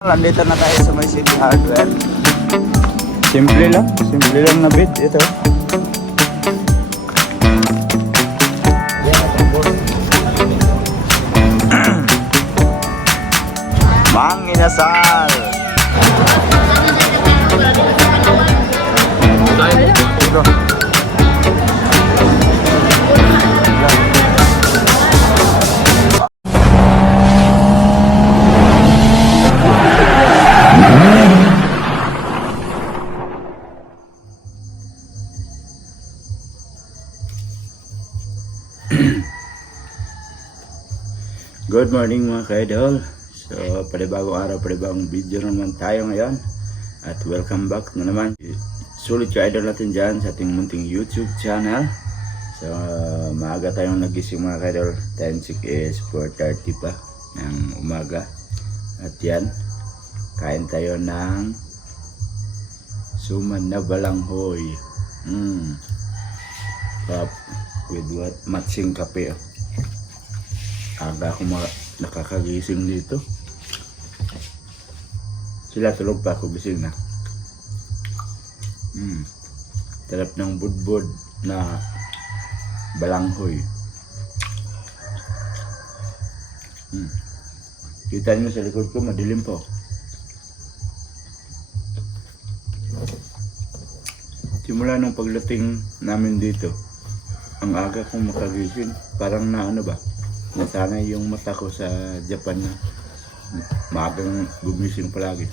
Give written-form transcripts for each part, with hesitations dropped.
Nandito na tayo sa may City Hardware. Simple lang na bid ito. Mang inasal. Good morning mga ka-idol. So, panibagong araw, panibagong video naman tayo ngayon. At welcome back na naman. Sulit yung idol natin dyan sa ating munting YouTube channel. So, maaga tayong nagising mga ka-idol. Time check is 4:30 pa ng umaga. At yan, kain tayo ng suman na balanghoy. With what? Matching kape. Aga ako nakakagising dito. Sila tulog pa, ako gising na. Sarap ng budbud na balanghoy. Kita niyo sa likod ko, madilim po. Simula nung pagdating namin dito, ang aga kong makagising, parang na ano ba? Nasanay yung mata ko sa Japan na maagang gumising palagi.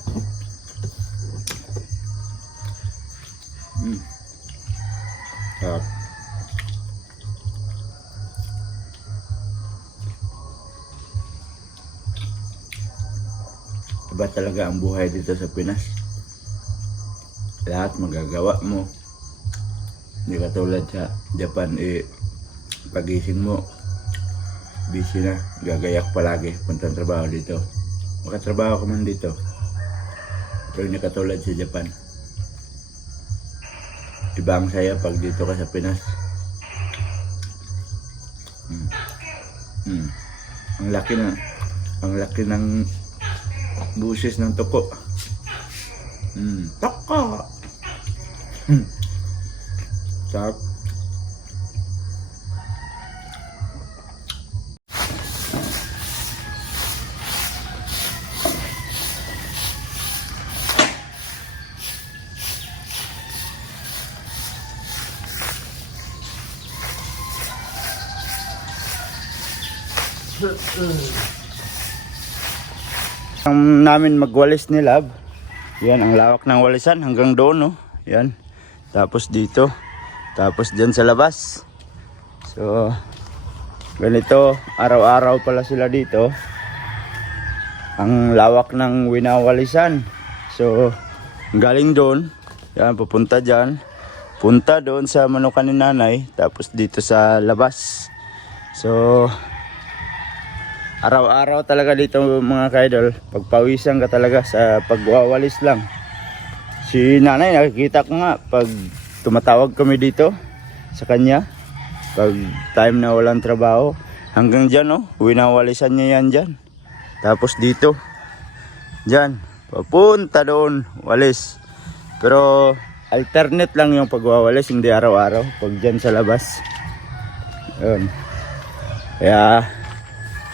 Sarap. Iba talaga ang buhay dito sa Pinas. Lahat magagawa mo. Hindi katulad sa Japan, pagising mo busy na, gagayak palagi, puntang trabaho dito. Makatrabaho ko man dito, pero hindi katulad sa Japan. Iba ang saya pag dito ka sa Pinas. Ang laki ng buses ng toko. Toko. Sarap. Ang namin magwalis ni Lab. Yan ang lawak ng walisan hanggang doon, no. Yan. Tapos dito. Tapos diyan sa labas. So ganito, araw-araw pala sila dito. Ang lawak ng winawalisan. So galing doon, yan pupunta diyan. Punta doon sa manukan ni nanay, tapos dito sa labas. So araw-araw talaga dito mga ka-idol, pagpawisan ka talaga sa pagwawalis lang. Si nanay nakikita ko nga pag tumatawag kami dito sa kanya, pag time na walang trabaho, hanggang dyan, no, winawalisan niya yan dyan. Tapos dito, dyan, papunta doon, walis. Pero alternate lang yung pagwawalis, hindi araw-araw pag dyan sa labas. Yun. Kaya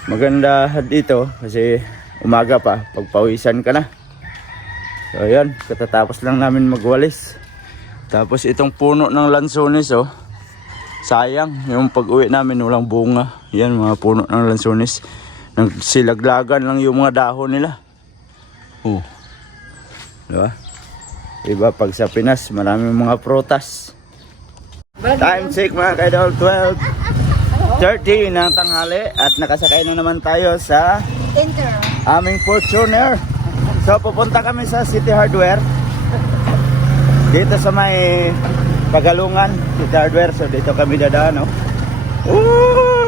maganda dito kasi umaga pa, pagpawisan ka na. So yan, katatapos lang namin magwalis. Tapos itong puno ng lansones, oh, sayang yung pag-uwi namin walang bunga. Yan mga puno ng lansones, nagsilaglagan lang yung mga dahon nila. Diba? Iba pag sa Pinas maraming mga prutas. Time check mga ka-idol, 12:30 ng tanghali at nakasakay na naman tayo sa aming Fortuner. So pupunta kami sa City Hardware dito sa may Pagalungan, City Hardware. So dito kami dadaan, no?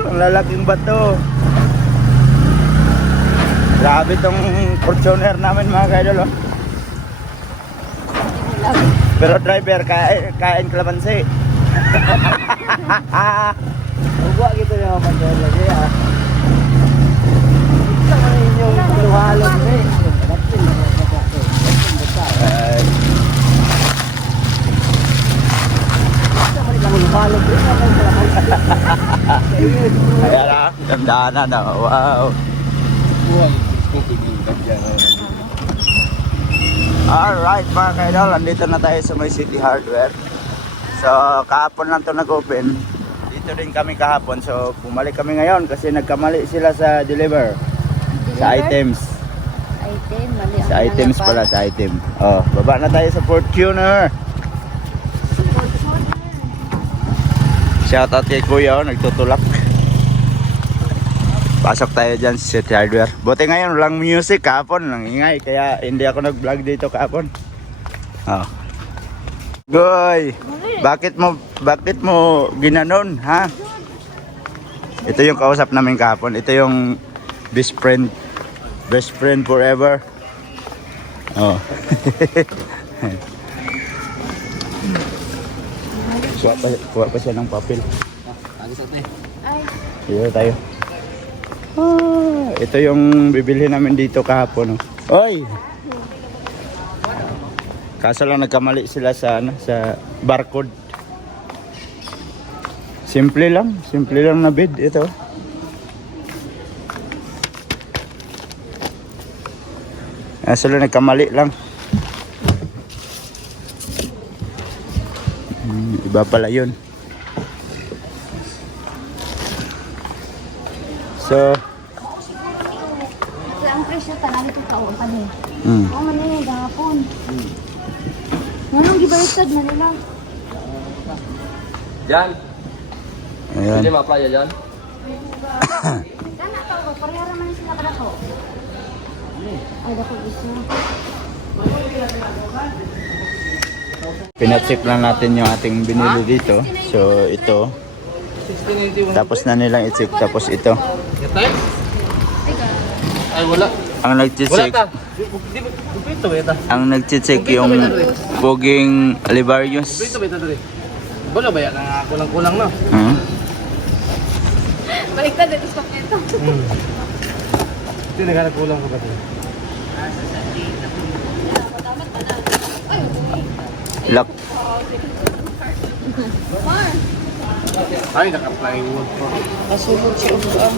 Ang lalaking bato. Grabe tong Fortuner namin mga ka-idol, oh. Pero driver kain kalamansi. Huwag gitu yung mandol lagi, ah. Ito ka rin yung luhalog, eh. Daanan na. Wow. Alright mga kaidol, andito na tayo sa may City Hardware. So kahapon lang to nag-open. Dito din kami kahapon. So bumalik kami ngayon kasi nagkamali sila sa deliver. Sa items. Mali ang Sa items pala, sa item. Oh, baba na tayo sa Fortuner. Shoutout kay Kuya, oh, nagtutulak. Pasok tayo dyan sa City Hardware. Buti ngayon walang music kahapon, lang ingay. Kaya hindi ako nag-vlog dito kahapon. Oh. Goy, bakit mo ginanon, ha? Ito yung kausap namin kahapon. Ito yung best friend forever. Oh. Kuha pa siya ng papel. Ay, Dito tayo. Ito yung bibili namin dito kahapon. Oh. Oy! Kaso lang nagkamali sila sa sa barcode. Simple lang na bid ito. Kaso lang nagkamali lang. Iba pala yun. So, ang presyo talaga ito kaon pa din. mm. Oo, man yun, gahapon. Anong gibaliktad na nila? Jan, Ayan. pwede ma-apply dyan? Sana ito, parehara man sila kada ko. Ay, dako gusto. Pinacheck lang natin yung ating binili dito. So, ito. 1691. Tapos na nilang i-check. Tapos ito. Tay? Ay, wala. Ang Wala nag-check. ta. Di ba ito ba ito? Ang nag-check yung Poging Alibarius. Ito ba ito dali? Wala ba yan? Kulang-kulang na. Hmm? Baliktad ito sa kwento. Ito nagkulang ko ba ito? Lock. Ay, naka-plywood po. Kasulod si Ubuang.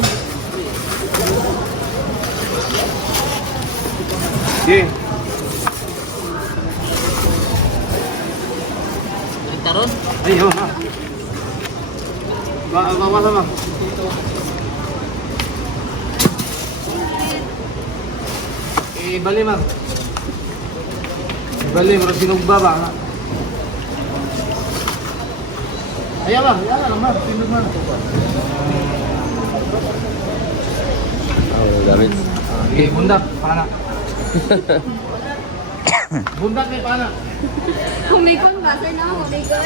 Sige. Taron? Ay, yun ha. Sama. Bali ma'am. Bali, marang sinugba ba? Ayan lang ma'am. Sinugba na. Gamit. Bundak, pana. Bundak may pana. Humikon ba? Sir na, humikon.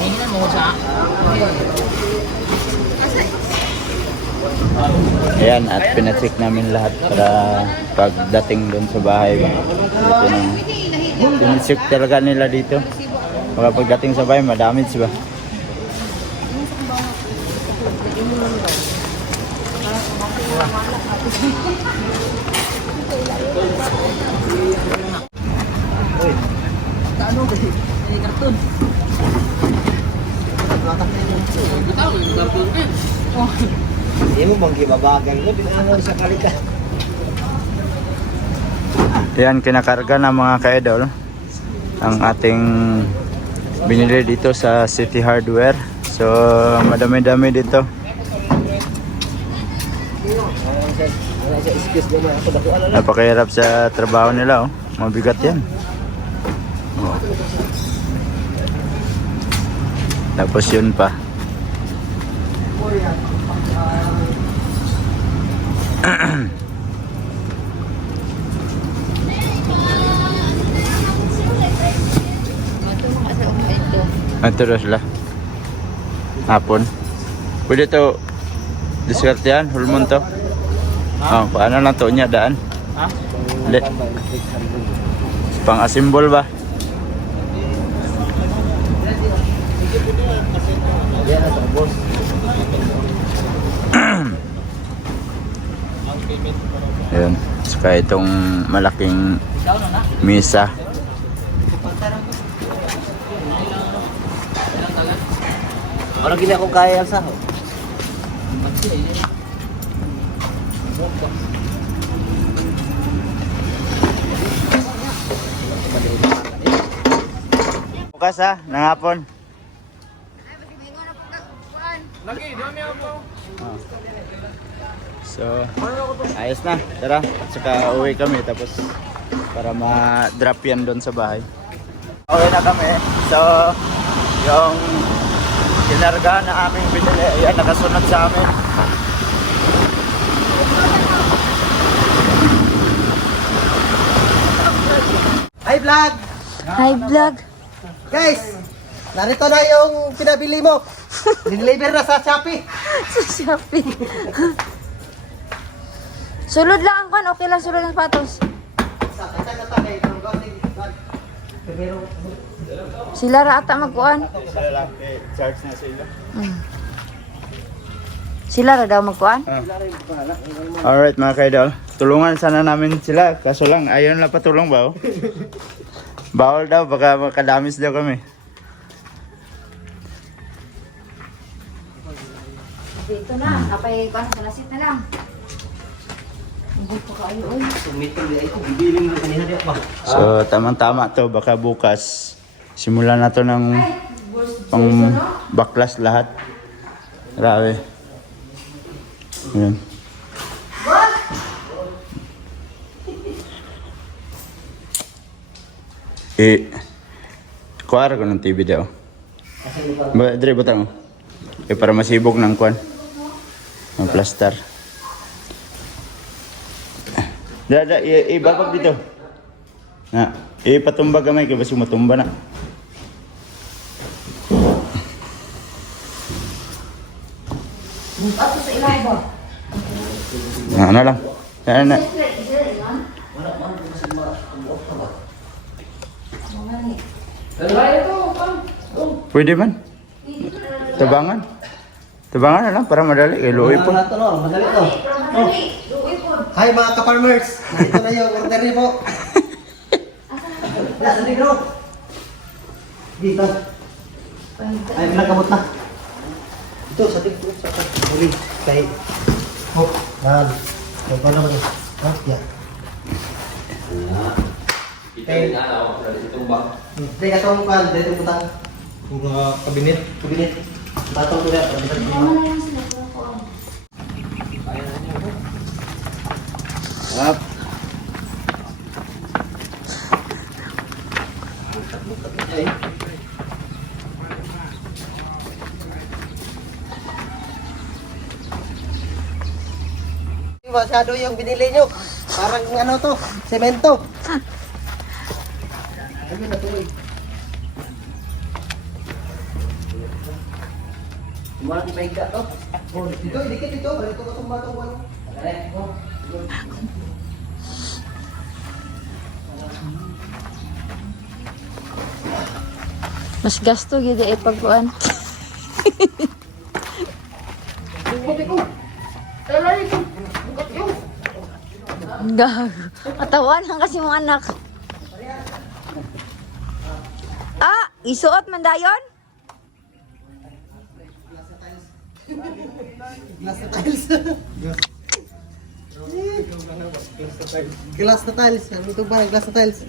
Tingnan mo sa. Ayan, at pinacheck namin lahat para pagdating doon sa bahay ba. Ito nang pinacheck talaga nila dito. Para pagdating sa bahay, madamage ba. Ano ba? Ini kartun. Hindi mo bang kibabagan mo, pinangon sa kalita. Ayan, kinakarga ng mga ka-idol ang ating binili dito sa City Hardware. So, madami-dami dito. Napakahirap sa trabaho nila, oh. Mabigat yan. Oh. Tapos yun pa. Ito na sila. Hapon. Pwede to diskartehan, hulmon to. Oh, paano lang to niya daan? Ha? Le. Pang-asimbol ba? Ayan. Saka itong malaking misa. Ano gina akong kaya sa Bukas ha, ng hapon. Ah. So, ayos na. Tara, at saka uwi kami tapos para ma-drop yan doon sa bahay. Okay na kami. So, yung kinarga na aming binili, ayan, nakasunod sa amin. Hi vlog! Hi vlog. Guys! Narito na yung pinabili mo. Deliver na sa Shopee. Sa Shopee. Sulod lang ang kan, okay lang sulod ang sapatos. Sila ra ata magkuan. Charge na sila. Sila ra daw magkuan. Alright mga kaidol, tulungan sana namin sila. Kaso lang, ayaw na patulong ba? Oh? Bawal daw, baka makadamis daw kami. Dito na, kapay kuan sa lasit na lang. Hindi pa kayo oy. So, tamang-tama to. Baka bukas, simulan na to ng pang baklas lahat. Grabe. Ayan. Kuwara ko ng TV daw. Dre, butang. Para masibog ng kuwan. Ng plaster. Ibabag dito. Na, ipatumba gamay kaya basi matumba na. Ato sa ilaw ba? Ano lang. Ano na. Pwede man. Tabangan. Tabangan na lang para madali. Kaya luoy po. Madali to. Hi mga ka-farmers. Narito na yung order niyo po. Nasa negro. Dito. Ay, nakamot na. Ito, sa tigpo. Sa huli. Kay. Hop. Yan. Kaya pa naman yun. Ha? Yan. Kaya nga na. Hindi ka itong kan. Dito putang. Kabinet. Kabinet. Tatong ko na. Up. Masyado yung binili nyo. Parang ano to, semento. Ayun na tuloy. Tumating pa higda to. Dito, dikit dito. Dito ka tumba to. Mas gasto gid ay pagkuan. Gag. Katawan lang kasi mga anak. Ah, isuot man dayon? Glass na tiles. Glass na tiles. Ano ito ba? Glass na tiles.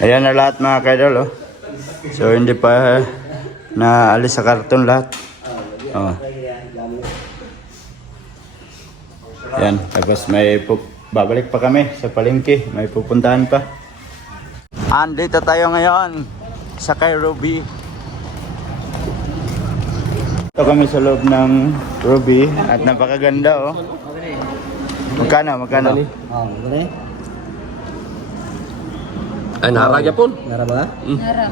Ayan na lahat mga kaidol. Oh. So hindi pa naalis sa karton lahat. Oh. Yan. Tapos may babalik pa kami sa palengke. May pupuntahan pa. Andito tayo ngayon sa kay Ruby. Ito kami sa loob ng Ruby at napakaganda oh. Magkano? Magkano? Gani? Ay, nara Japon. Nara ba? Nara.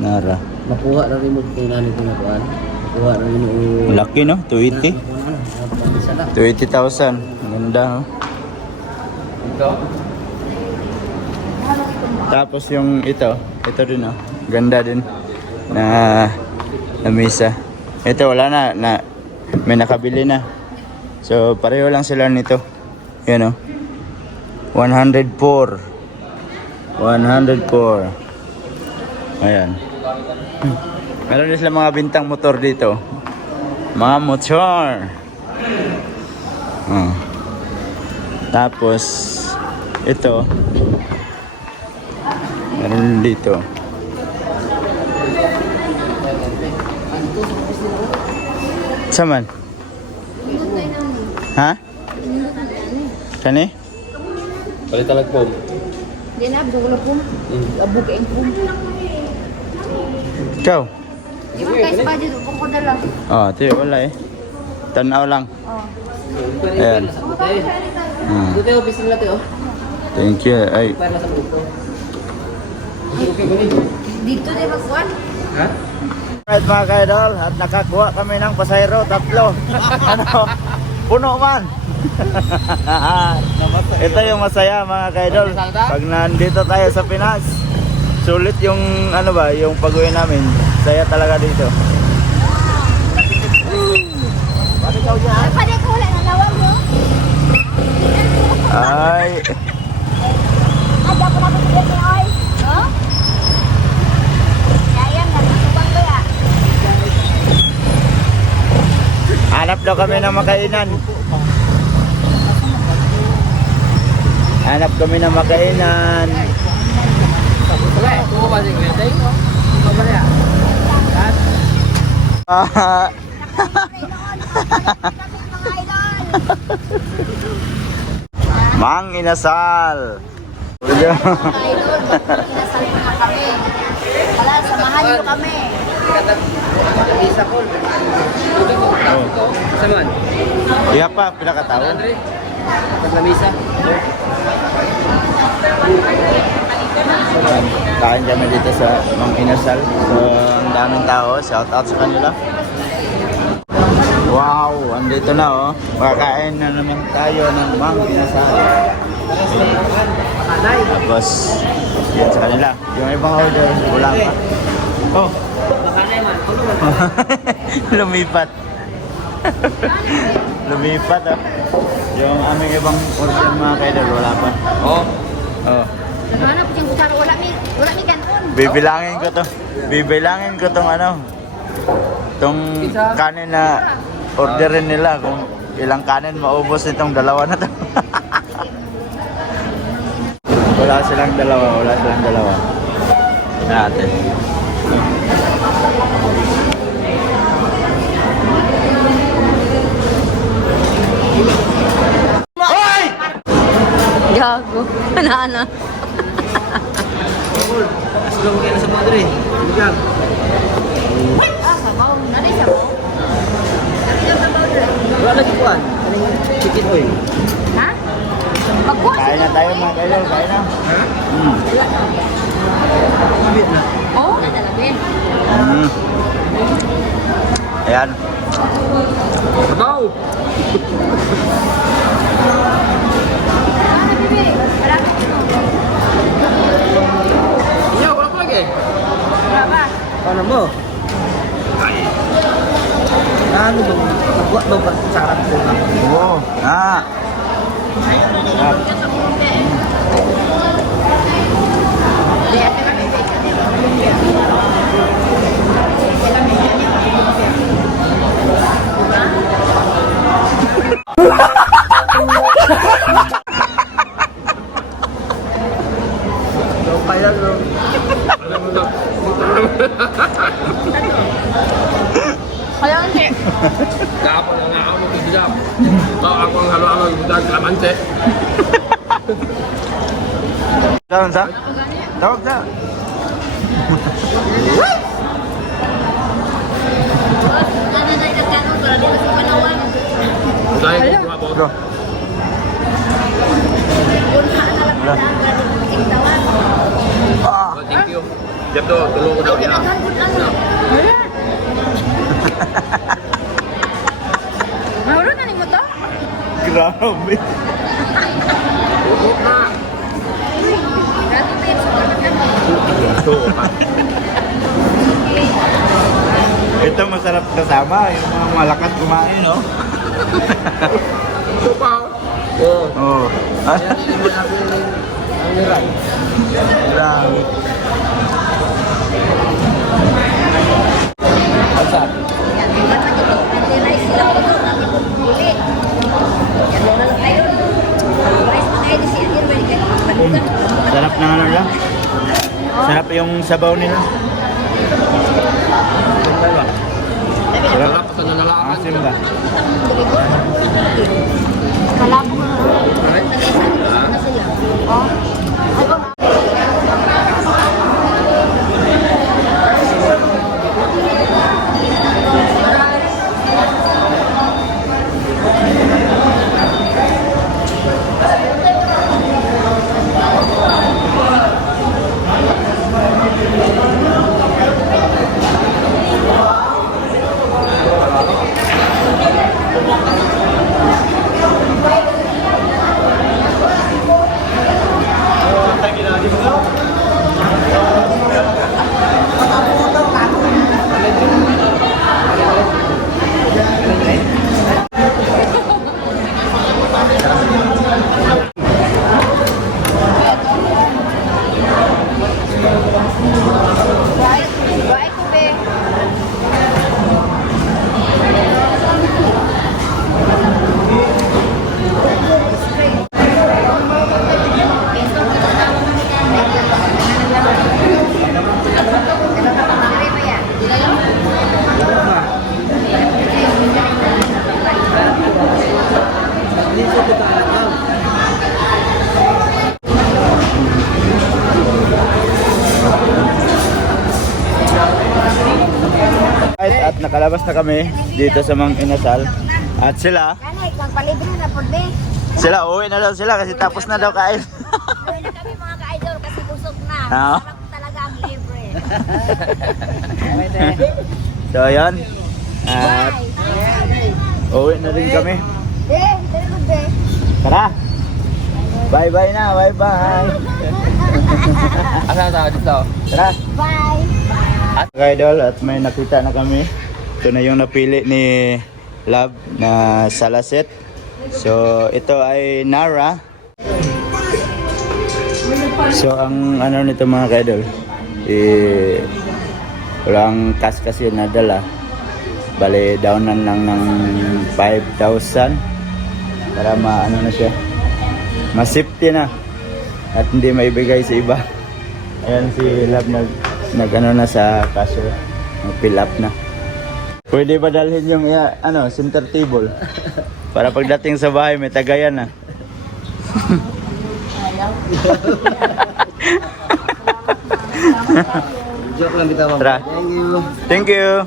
Nara. Makuha na rin mo kung nani ko na kuhaan. Makuha na rin mo. Malaki no? 280? 280,000. Ganda oh. Tapos yung ito din oh. Ganda din na mesa. Ito wala na may nakabili na. So pareho lang sila nito. Yan oh. 104. Ayan. Meron din sila mga bintang motor dito. Mga motor. Oh. Tapos, ito. Meron dito. Saman? Ha? Kani? Palitan lang po. Di na, abdo wala po. Abdo ka yung po. Ikaw? Di ba guys, pa dito, kung ko dala. Oh, tiyo, wala eh. Tanaw lang. Oh. Ayan. Dito yung office nila tayo. Thank you. Ay, Para sa buko. Dito di ba kuwan? Ha? alright mga kaidol, at nakakuha kami ng pasayro, 3. Ano? Puno man. Ito yung masaya mga kaidol. Pag nandito tayo sa Pinas, sulit yung ano ba, yung pag-uwi namin. Saya talaga dito. Pwede ko wala na lawag mo. Ay, Ada ko na bigyan ni Oy. No? Sayang na nasubang ko ya. hanap daw kami ng makainan. Hanap kami ng makainan. Tumo ba sing gretay? Ah, Mang inasal. Idol, kinasal mo na kami. Wala, samahan niyo kami. Isa ko. Saman. Iya pa, pinakatawa. Andre. Pag lamisa. Kain kami dito sa Mang Inasal. So, ang daming tao. Shout out sa kanila. Wow, andito na oh. Makakain na naman tayo ng Mang Inasal. Tapos, yan sa kanila. Yung ibang order, wala pa. Oh, Bakanay man. lumipat. Lumipat ah. Yung aming ibang order mga kaidol, wala pa. Oh. Oh. Ano po yung kutsara? Wala mi kanon. Bibilangin ko to. Bibilangin ko tong ano. Tong kanin na orderin nila kung ilang kanin maubos nitong dalawa na to. Wala silang dalawa. Natin. Gago. Ana. Aslong kayo sa Madre. Bigyan. Ah, sabaw. Nari sabaw. Nari sabaw dre. Wala lagi kuan. Kaning chicken oil. Ha? Pagkuha Kain na tayo mga kaidol, kain na. Ha? Mm. na. Oo, nadalagin. Mm. Ayan. Sabaw! Ano, bibi? Marami. Iya, wala pa lagi. Wala ba? Ano mo? Ano ba? Nagbuat ba ba sa harap ko na? Oo. Ah. Ah. Di, ate ka, bibi. Kaya no. Kaya hindi. Dapat na nga ako mag-ibigap. Ako ang halo-halo ibigap kalamansi. Saan sa? Tawag na. Nananay na kanon para di sa panawan. Dahil kuha po. Go. Punta na lang na ang tawan. Ah. Oh, thank you. Diyan to, tulungan ko daw niya. Kinaghan ko ano. Wala. Mahuro na ni mo to? Grabe. Tukok na. Grabe pa yun sa pagkakan. Tukok pa. Ito masarap kasama, yung mga malakas kumain, no? Tukok pa. Oh. Oo. Ah. Grabe. Isa. Yan, iba pa dito. Nag-rice sila ko doon. Namin po pumuli. Yan, wala lang tayo. Rice pa kayo siya. Yan, balik kayo. Palugan. Sarap ng ano nila. Sarap yung sabaw nila. Sarap. Sarap sa nanalakan. Asim ba? Kalabo ka na sila. Oh. Ay, oh. Baik ko, be. At nakalabas na kami dito sa Mang Inasal. At sila, Kanay, kang palibre na po, be. sila uwi na daw sila kasi tapos na daw kain. Uwi na kami mga ka-idol kasi busog na. Oo. Sarap talaga ang libre. So ayun. At uwi na rin kami. Be, dali mo, be. Tara! Bye-bye na, bye-bye! Asan tayo dito? Tara! Bye. At idol, at may nakita na kami. Ito na yung napili ni Love na salaset. So ito ay Nara. So ang ano nito mga kaidol, walang cash kasi nadala. Bale downan lang ng 5,000 para maano na siya. Ma-safety na at hindi maibigay sa iba. Ayan si Love nag ano na sa kaso, fill up na. Pwede ba dalhin yung center table para pagdating sa bahay may tagayan na. Joke lang kita, ma'am. Tara. Thank you. Thank you.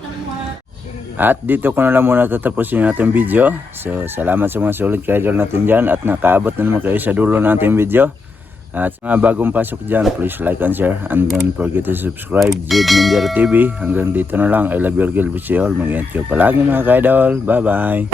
At dito ko na lang muna tatapusin yung ating video. So salamat sa mga solid ka-idol natin dyan at nakaabot na naman kayo sa dulo ng ating video. At sa mga bagong pasok dyan, please like and share. And don't forget to subscribe, Jade Mindero TV. Hanggang dito na lang. I love you all, God bless you all. Mag-ingat kayo palagi mga ka-idol. Bye-bye.